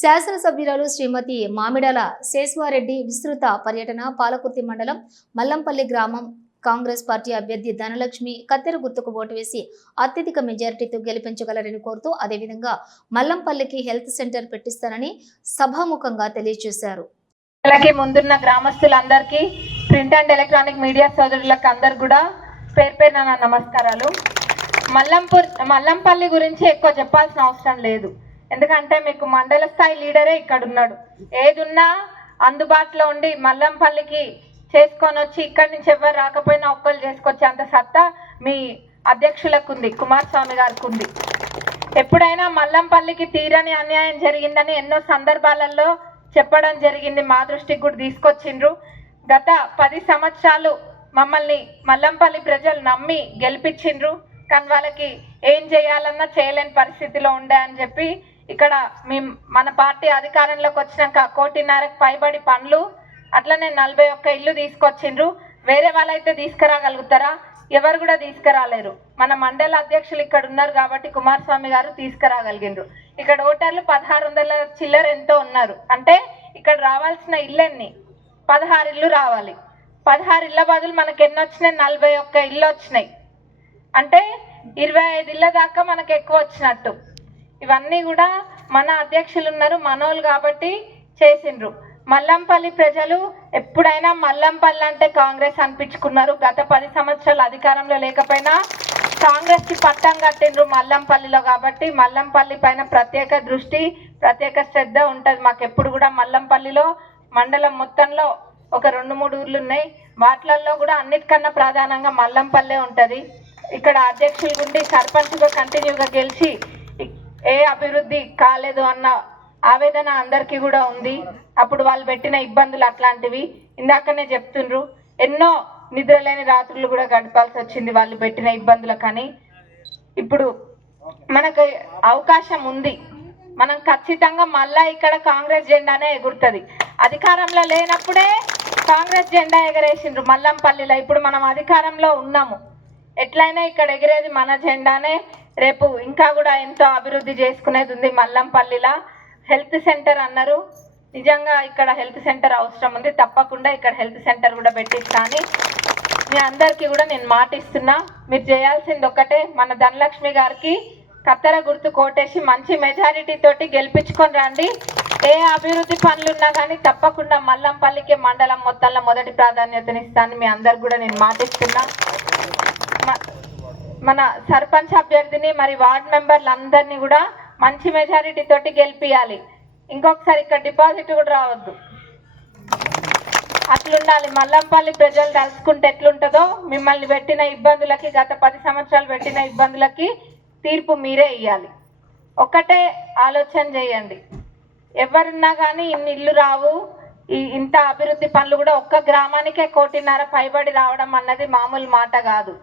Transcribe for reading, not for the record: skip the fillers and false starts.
శాసనసభ్యురాలు శ్రీమతి మామిడాల శేశ్వారెడ్డి విస్తృత పర్యటన పాలకుర్తి మండలం మల్లంపల్లి గ్రామం కాంగ్రెస్ పార్టీ అభ్యర్థి ధనలక్ష్మి కత్తెర గుర్తుకు ఓటు వేసి అత్యధిక మెజారిటీతో గెలిపించగలరని కోరుతూ అదేవిధంగా మల్లంపల్లికి హెల్త్ సెంటర్ పెట్టిస్తానని సభాముఖంగా తెలియజేశారు. ముందున్న గ్రామస్తులందరికీ ప్రింట్ అండ్ ఎలక్ట్రానిక్ మీడియా సోదరులకు అందరు కూడా పేరు పేరున నమస్కారాలు. మల్లంపల్లి గురించి ఎక్కువ చెప్పాల్సిన అవసరం లేదు, ఎందుకంటే మీకు మండల స్థాయి లీడరే ఇక్కడ ఉన్నాడు. ఏదున్నా అందుబాటులో ఉండి మల్లంపల్లికి చేసుకొని వచ్చి ఇక్కడి నుంచి ఎవరు రాకపోయినా ఒక్కరు చేసుకొచ్చే అంత సత్తా మీ అధ్యక్షులకు ఉంది, కుమారస్వామి గారికి ఉంది. ఎప్పుడైనా మల్లంపల్లికి తీరని అన్యాయం జరిగిందని ఎన్నో సందర్భాలలో చెప్పడం జరిగింది, మా దృష్టికి కూడా తీసుకొచ్చిండ్రు. గత 10 సంవత్సరాలు మమ్మల్ని మల్లంపల్లి ప్రజలు నమ్మి గెలిపించిండ్రు, కానీ వాళ్ళకి ఏం చేయాలన్నా చేయలేని పరిస్థితిలో ఉండే అని చెప్పి ఇక్కడ మన పార్టీ అధికారంలోకి వచ్చినాక 1.5 కోటి పైబడి పనులు అట్లనే 41 ఇల్లు తీసుకొచ్చిండ్రు. వేరే వాళ్ళైతే తీసుకురాగలుగుతారా? ఎవరు కూడా తీసుకురాలేరు. మన మండల అధ్యక్షులు ఇక్కడ ఉన్నారు కాబట్టి కుమారస్వామి గారు తీసుకురాగలిగిండ్రు. ఇక్కడ ఓటర్లు 1600 చిల్లర ఎంతో ఉన్నారు. అంటే ఇక్కడ రావాల్సిన ఇల్లెన్ని 16 ఇల్లు రావాలి. 16 ఇళ్ళ బదులు మనకి ఎన్ని వచ్చినాయి? 41 ఇల్లు వచ్చినాయి. అంటే 25 ఇళ్ళ దాకా మనకు ఎక్కువ వచ్చినట్టు. ఇవన్నీ కూడా మన అధ్యక్షులు ఉన్నారు, మనోళ్ళు కాబట్టి చేసిండ్రు. మల్లంపల్లి ప్రజలు ఎప్పుడైనా మల్లంపల్లి అంటే కాంగ్రెస్ అనిపించుకున్నారు. గత 10 సంవత్సరాలు అధికారంలో లేకపోయినా కాంగ్రెస్కి పట్టం కట్టిండ్రు మల్లంపల్లిలో. కాబట్టి మల్లంపల్లి పైన ప్రత్యేక దృష్టి, ప్రత్యేక శ్రద్ధ ఉంటుంది మాకు ఎప్పుడు కూడా. మల్లంపల్లిలో మండలం మొత్తంలో ఒక 2-3 ఊర్లు ఉన్నాయి, వాటిల్లో కూడా అన్నిటికన్నా ప్రధానంగా మల్లంపల్లె ఉంటుంది. ఇక్కడ అధ్యక్షులు గుండి సర్పంచ్గా కంటిన్యూగా గెలిచి ఏ అభివృద్ధి కాలేదు అన్న ఆవేదన అందరికీ కూడా ఉంది. అప్పుడు వాళ్ళు పెట్టిన ఇబ్బందులు అట్లాంటివి ఇందాకనే చెప్తుండ్రు. ఎన్నో నిద్రలేని రాత్రులు కూడా గడపాల్సి వచ్చింది వాళ్ళు పెట్టిన ఇబ్బందులు. కానీ ఇప్పుడు మనకు అవకాశం ఉంది, మనం ఖచ్చితంగా మళ్ళా ఇక్కడ కాంగ్రెస్ జెండానే ఎగురుతుంది. అధికారంలో లేనప్పుడే కాంగ్రెస్ జెండా ఎగరేసిండ్రు మల్లంపల్లిలో. ఇప్పుడు మనం అధికారంలో ఉన్నాము, ఎట్లయినా ఇక్కడ ఎగిరేది మన జెండానే. రేపు ఇంకా కూడా ఎంతో అభివృద్ధి చేసుకునేది ఉంది మల్లంపల్లిలో. హెల్త్ సెంటర్ అన్నారు, నిజంగా ఇక్కడ హెల్త్ సెంటర్ అవసరం ఉంది. తప్పకుండా ఇక్కడ హెల్త్ సెంటర్ కూడా పెట్టిస్తా అని మీ అందరికీ కూడా నేను మాటిస్తున్నా. మీరు చేయాల్సింది ఒక్కటే, మన ధనలక్ష్మి గారికి కత్తెర గుర్తు కోటేసి మంచి మెజారిటీ తోటి గెలిపించుకొని రండి. ఏ అభివృద్ధి పనులు ఉన్నా కానీ తప్పకుండా మల్లంపల్లికి మండలం మొత్తంలో మొదటి ప్రాధాన్యతనిస్తాను మీ అందరికి కూడా నేను మాటిస్తున్నా. మన సర్పంచ్ అభ్యర్థిని మరి వార్డ్ మెంబర్లందరినీ కూడా మంచి మెజారిటీ తోటి గెలిపియాలి. ఇంకొకసారి ఇక్కడ డిపాజిట్ కూడా రావద్దు, అట్లుండాలి. మల్లంపల్లి ప్రజలు తలుచుకుంటే ఎట్లుంటుందో మిమ్మల్ని పెట్టిన ఇబ్బందులకి, గత 10 సంవత్సరాలు పెట్టిన ఇబ్బందులకి తీర్పు మీరే ఇవ్వాలి. ఒక్కటే ఆలోచన చేయండి, ఎవరున్నా కానీ ఇన్ని ఇల్లు రావు, ఇంత అభివృద్ధి పనులు కూడా ఒక్క గ్రామానికే 1.5 కోటి పైబడి రావడం అన్నది మామూలు మాట కాదు.